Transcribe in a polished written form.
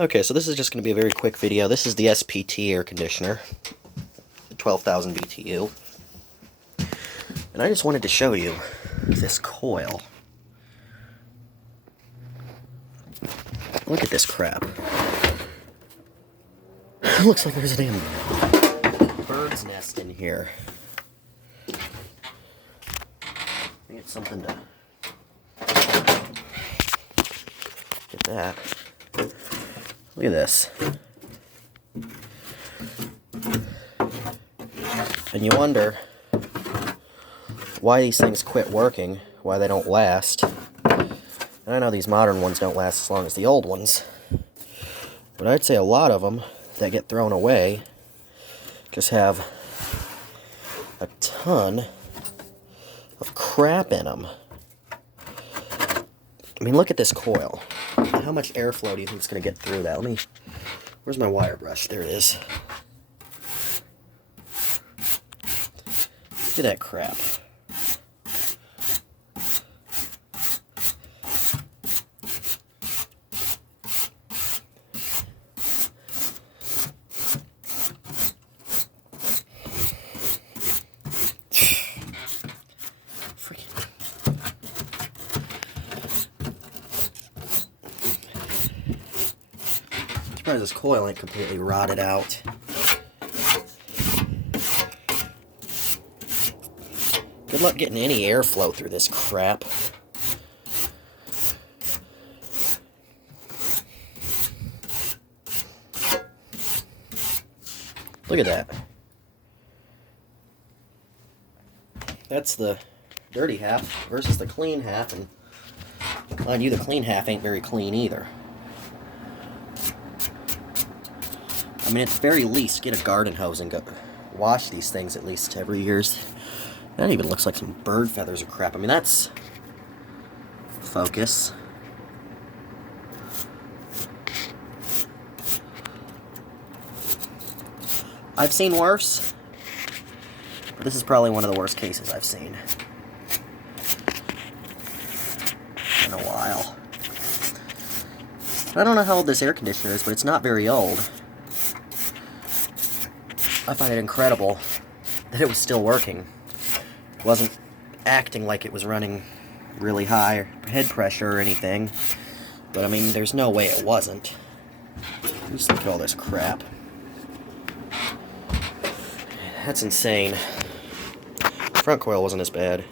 Okay, so this is just going to be a very quick video. This is the SPT air conditioner, the 12,000 BTU. And I just wanted to show you this coil. Look at this crap. It looks like there's a damn bird's nest in here. I think it's something to get that. Look at this. And you wonder why these things quit working, why they don't last. And I know these modern ones don't last as long as the old ones, but I'd say a lot of them that get thrown away just have a ton of crap in them. I mean, look at this coil. How much airflow do you think it's going to get through that? Where's my wire brush? There it is. Look at that crap. I'm surprised this coil ain't completely rotted out. Good luck getting any airflow through this crap. Look at that. That's the dirty half versus the clean half, and mind you, the clean half ain't very clean either. I mean, at the very least, get a garden hose and go wash these things at least every year. That even looks like some bird feathers or crap. I mean, that's focus. I've seen worse, but this is probably one of the worst cases I've seen in a while. I don't know how old this air conditioner is, but it's not very old. I find it incredible that it was still working. It wasn't acting like it was running really high head pressure or anything. But I mean, there's no way it wasn't. Just look at all this crap. That's insane. Front coil wasn't as bad.